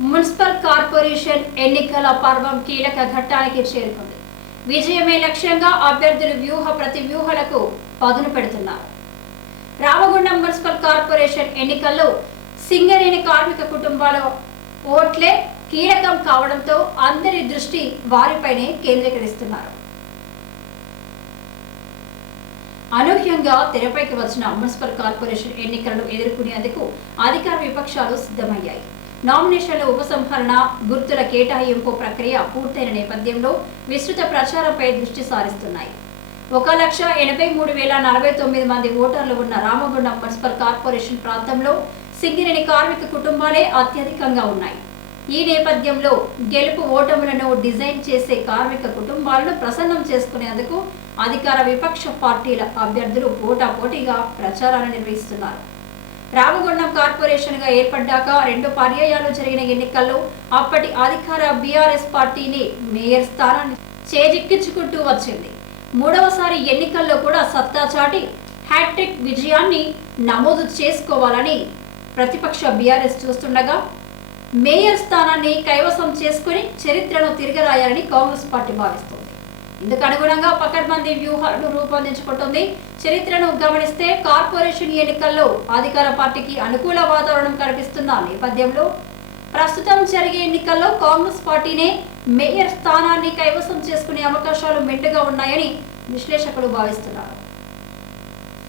Municipal corporation ఎన్నికల పర్వం కీలక ఘట్టానికి చేరుకుంది. విజయమే లక్ష్యంగా అభ్యర్థులు ప్రతి వ్యూహాలకు పదును పెడుతున్నారు. రామగుండం మున్సిపల్ కార్పొరేషన్ ఎన్నికల్లో సింగరేణి కార్మిక కుటుంబాల ఓట్లే కీలకం కావడంతో అందరి దృష్టి వారిపైనే కేంద్రీకరిస్తున్నారు. అనూహ్యంగా తెరపైకి వచ్చిన మున్సిపల్ కార్పొరేషన్ ఎన్నికలను ఎదుర్కొనేందుకు అధికార విపక్షాలు సిద్ధమయ్యాయి. నామినేషన్ల ఉపసంహరణ, గుర్తుల కేటాయింపు ప్రక్రియ పూర్తయిన నేపథ్యంలో విస్తృత ప్రచారంపై దృష్టి సారిస్తున్నాయి. 1,83,049 మంది ఓటర్లు ఉన్న రామగుండం మున్సిపల్ కార్పొరేషన్ ప్రాంతంలో సింగరేణి కార్మిక కుటుంబాలే అత్యధికంగా ఉన్నాయి. ఈ నేపథ్యంలో గెలుపు ఓటములను డిజైన్ చేసే కార్మిక కుటుంబాలను ప్రసన్నం చేసుకునేందుకు అధికార విపక్ష పార్టీల అభ్యర్థులు పోటాపోటీగా ప్రచారాన్ని నిర్వహిస్తున్నారు. రామగుండం కార్పొరేషన్ గా ఏర్పడ్డాక 2 పర్యాయాలు జరిగిన ఎన్నికల్లో అప్పటి అధికార బీఆర్ఎస్ పార్టీని మేయర్ స్థానాన్ని చేజిక్కించుకుంటూ వచ్చింది. 3వసారి ఎన్నికల్లో కూడా సత్తా చాటి హ్యాట్రిక్ విజయాన్ని నమోదు చేసుకోవాలని ప్రతిపక్ష బీఆర్ఎస్ చూస్తుండగా మేయర్ స్థానాన్ని కైవసం చేసుకుని చరిత్రను తిరగరాయాలని కాంగ్రెస్ పార్టీ భావిస్తోంది. ఇందుకు అనుగుణంగా పకడ్బందీ వ్యూహాలను రూపొందించుకుంటుంది. చరిత్రను గమనిస్తే కార్పొరేషన్ ఎన్నికల్లో అధికార పార్టీకి అనుకూల వాతావరణం కనిపిస్తున్న నేపథ్యంలో ప్రస్తుతం జరిగే ఎన్నికల్లో కాంగ్రెస్ పార్టీనే మేయర్ స్థానాన్ని కైవసం చేసుకునే అవకాశాలు మెండుగా ఉన్నాయని విశ్లేషకులు భావిస్తున్నారు.